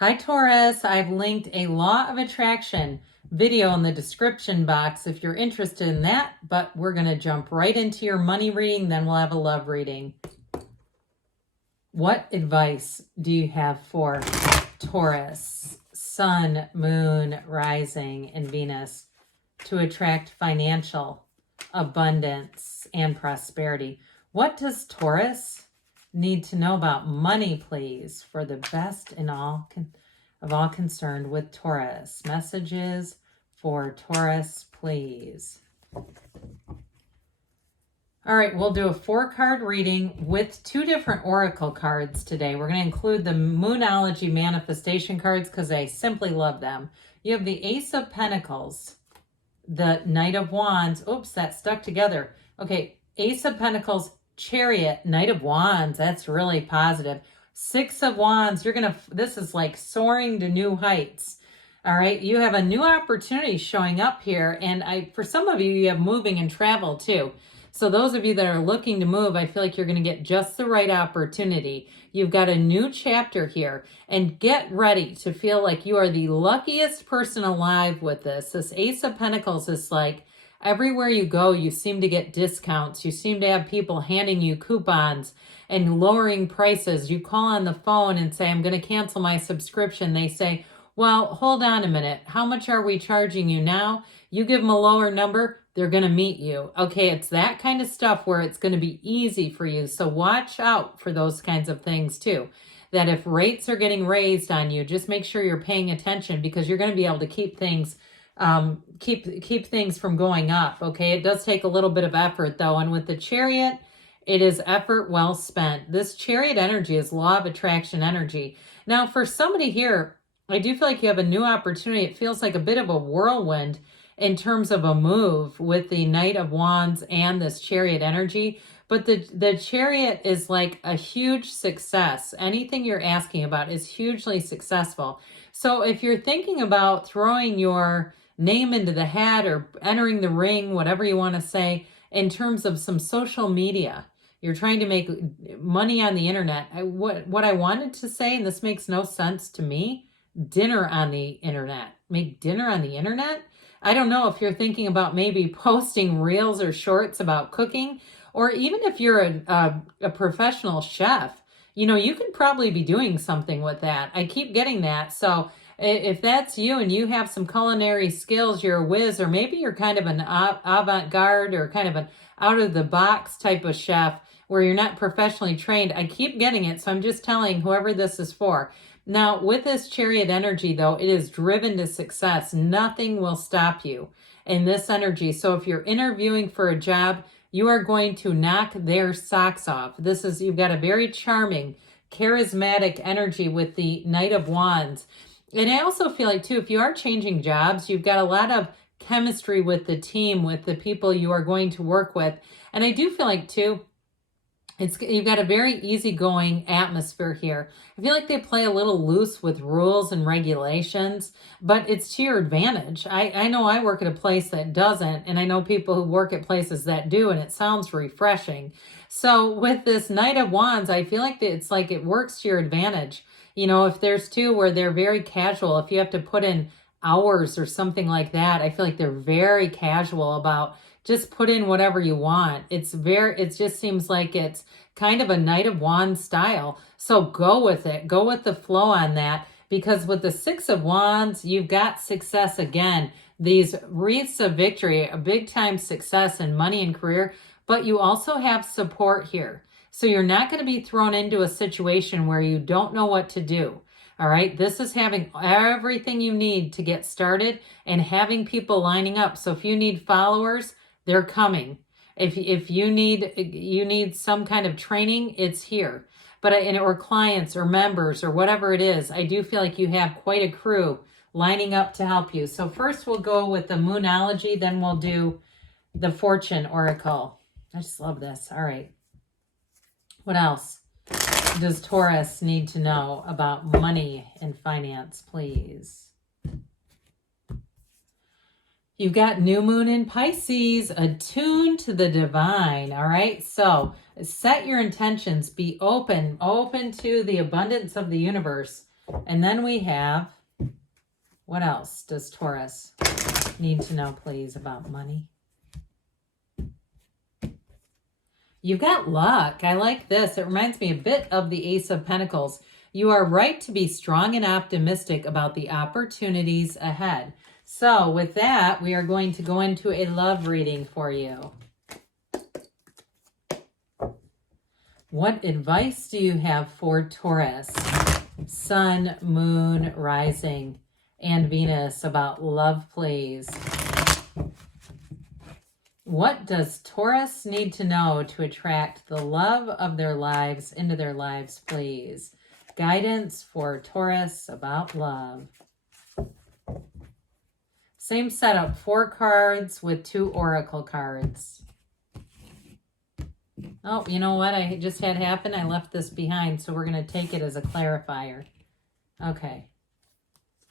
Hi, Taurus. I've linked a law of attraction video in the description box if you're interested in that, but we're going to jump right into your money reading, then we'll have a love reading. What advice do you have for Taurus, Sun, Moon, Rising, and Venus to attract financial abundance and prosperity? What does Taurus need to know about money, please, for the best in all of all concerned with Taurus? Messages for Taurus, please. All right, we'll do a 4-card reading with 2 different oracle cards today. We're going to include the Moonology manifestation cards because I simply love them. You have the Ace of Pentacles, the Knight of Wands. Oops, that stuck together. Okay, Ace of Pentacles, Chariot, Knight of Wands. That's really positive. 6 of Wands. This is like soaring to new heights. All right, you have a new opportunity showing up here. And for some of you, you have moving and travel too. So those of you that are looking to move, I feel like you're going to get just the right opportunity. You've got a new chapter here, and get ready to feel like you are the luckiest person alive with this. This Ace of Pentacles is like everywhere you go, you seem to get discounts. You seem to have people handing you coupons and lowering prices. You call on the phone and say, I'm going to cancel my subscription. They say, well, hold on a minute. How much are we charging you now? You give them a lower number, they're going to meet you. Okay, it's that kind of stuff where it's going to be easy for you. So watch out for those kinds of things too. That if rates are getting raised on you, just make sure you're paying attention because you're going to be able to keep things keep things from going up. Okay, it does take a little bit of effort though. And with the Chariot, it is effort well spent. This Chariot energy is law of attraction energy. Now, for somebody here, I do feel like you have a new opportunity. It feels like a bit of a whirlwind in terms of a move with the Knight of Wands and this Chariot energy. But the Chariot is like a huge success. Anything you're asking about is hugely successful. So if you're thinking about throwing your name into the hat or entering the ring, whatever you want to say, in terms of some social media, you're trying to make money on the internet. What I wanted to say, and this makes no sense to me, dinner on the internet. Make dinner on the internet? I don't know if you're thinking about maybe posting reels or shorts about cooking, or even if you're a professional chef, you can probably be doing something with that. I keep getting that. So if that's you and you have some culinary skills, you're a whiz, or maybe you're kind of an avant-garde or kind of an out-of-the-box type of chef where you're not professionally trained. I keep getting it, so I'm just telling whoever this is for. Now, with this Chariot energy, though, it is driven to success. Nothing will stop you in this energy. So if you're interviewing for a job, you are going to knock their socks off. You've got a very charming, charismatic energy with the Knight of Wands. And I also feel like, too, if you are changing jobs, you've got a lot of chemistry with the team, with the people you are going to work with. And I do feel like, too, you've got a very easygoing atmosphere here. I feel like they play a little loose with rules and regulations, but it's to your advantage. I know I work at a place that doesn't, and I know people who work at places that do, and it sounds refreshing. So with this Knight of Wands, I feel like it's like it works to your advantage. If there's 2 where they're very casual, if you have to put in hours or something like that, I feel like they're very casual about just put in whatever you want. It just seems like it's kind of a Knight of Wands style. So go with it. Go with the flow on that, because with the 6 of Wands, you've got success again. These wreaths of victory, a big time success in money and career, but you also have support here. So you're not going to be thrown into a situation where you don't know what to do. All right, this is having everything you need to get started and having people lining up. So if you need followers, they're coming. If you need some kind of training, it's here. Or clients or members or whatever it is, I do feel like you have quite a crew lining up to help you. So first we'll go with the Moonology, then we'll do the Fortune Oracle. I just love this. All right. What else does Taurus need to know about money and finance, please? You've got new moon in Pisces, attuned to the divine. All right. So set your intentions, be open to the abundance of the universe. And then we have, what else does Taurus need to know, please, about money? You've got luck. I like this. It reminds me a bit of the Ace of Pentacles. You are right to be strong and optimistic about the opportunities ahead. So with that, we are going to go into a love reading for you. What advice do you have for Taurus, Sun, Moon, Rising, and Venus about love, please? What does Taurus need to know to attract the love of their lives into their lives, please? Guidance for Taurus about love. Same setup, 4 cards with 2 oracle cards. Oh, you know what I just had happen? I left this behind, so we're going to take it as a clarifier. Okay.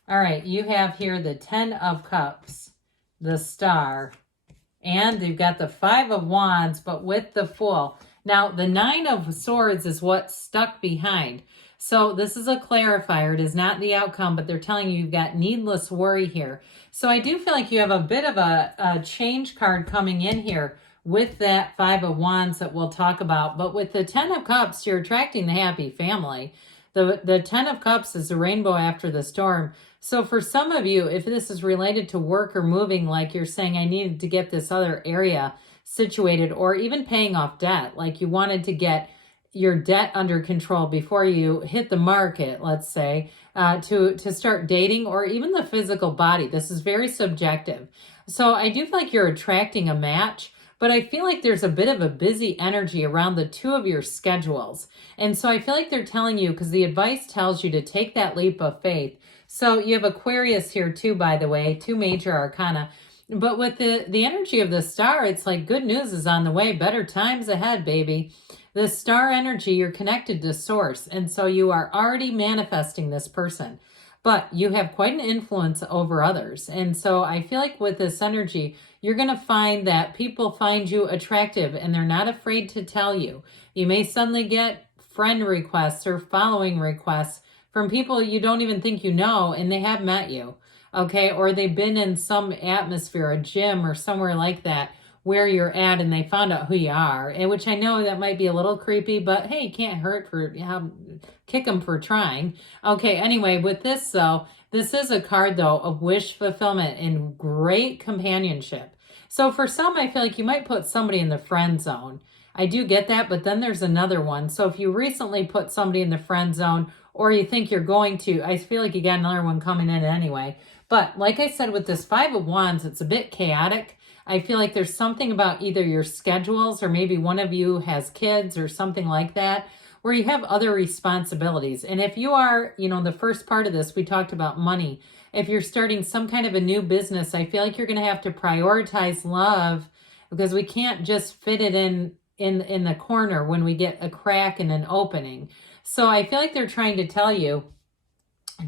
All right, you have here the 10 of Cups, the Star, and you've got the 5 of Wands, but with the Fool. Now, the 9 of Swords is what's stuck behind. So this is a clarifier. It is not the outcome, but they're telling you you've got needless worry here. So I do feel like you have a bit of a change card coming in here with that 5 of Wands that we'll talk about. But with the 10 of Cups, you're attracting the happy family. The 10 of Cups is the rainbow after the storm. So for some of you, if this is related to work or moving, like you're saying, I needed to get this other area situated, or even paying off debt, like you wanted to get your debt under control before you hit the market, let's say, to start dating, or even the physical body. This is very subjective. So I do feel like you're attracting a match, but I feel like there's a bit of a busy energy around the 2 of your schedules. And so I feel like they're telling you, because the advice tells you to take that leap of faith. So you have Aquarius here too, by the way, 2 major arcana. But with the energy of the Star, it's like good news is on the way. Better times ahead, baby. The Star energy, you're connected to Source. And so you are already manifesting this person. But you have quite an influence over others. And so I feel like with this energy, you're going to find that people find you attractive and they're not afraid to tell you. You may suddenly get friend requests or following requests from people you don't even think you know, and they have met you, okay? Or they've been in some atmosphere, a gym or somewhere like that, where you're at, and they found out who you are, and which I know that might be a little creepy, but hey, can't hurt for, kick them for trying. Okay, anyway, with this though, this is a card though of wish fulfillment and great companionship. So for some, I feel like you might put somebody in the friend zone. I do get that, but then there's another one. So if you recently put somebody in the friend zone, or you think you're going to, I feel like you got another one coming in anyway. But like I said, with this 5 of Wands, it's a bit chaotic. I feel like there's something about either your schedules, or maybe one of you has kids or something like that, where you have other responsibilities. And if you are, the first part of this, we talked about money. If you're starting some kind of a new business, I feel like you're going to have to prioritize love, because we can't just fit it in the corner when we get a crack and an opening. So I feel like they're trying to tell you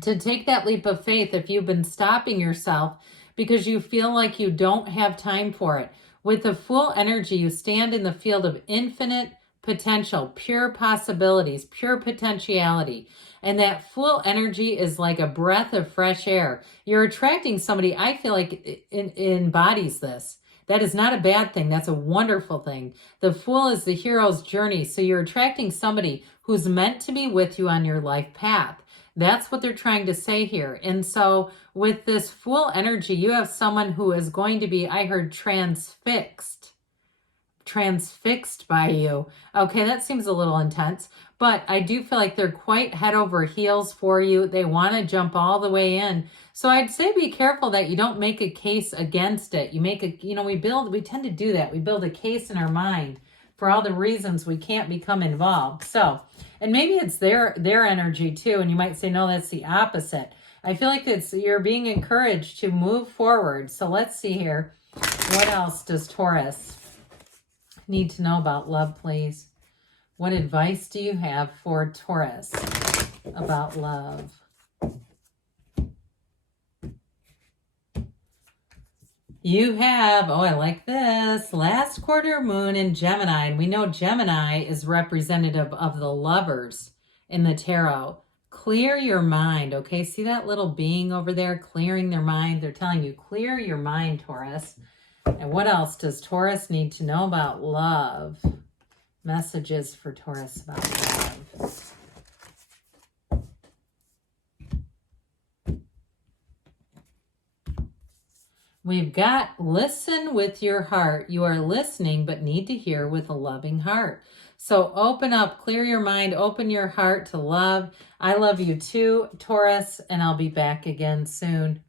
to take that leap of faith if you've been stopping yourself because you feel like you don't have time for it. With the Fool energy, you stand in the field of infinite potential, pure possibilities, pure potentiality. And that Fool energy is like a breath of fresh air. You're attracting somebody, I feel like, embodies this. That is not a bad thing. That's a wonderful thing. The Fool is the hero's journey. So you're attracting somebody who's meant to be with you on your life path. That's what they're trying to say here. And so with this Fool energy, you have someone who is going to be, I heard, transfixed by you. Okay, that seems a little intense, but I do feel like they're quite head over heels for you. They want to jump all the way in. So I'd say be careful that you don't make a case against it. You make a, we tend to do that. We build a case in our mind for all the reasons we can't become involved. So, and maybe it's their energy too. And you might say, no, that's the opposite. I feel like you're being encouraged to move forward. So let's see here. What else does Taurus need to know about love, please? What advice do you have for Taurus about love? You have, I like this, last quarter moon in Gemini. And we know Gemini is representative of the lovers in the tarot. clear your mind, okay? See that little being over there clearing their mind? They're telling you, clear your mind, Taurus. And what else does Taurus need to know about love? Messages for Taurus about love. We've got listen with your heart. You are listening, but need to hear with a loving heart. So open up, clear your mind, open your heart to love. I love you too, Taurus, and I'll be back again soon.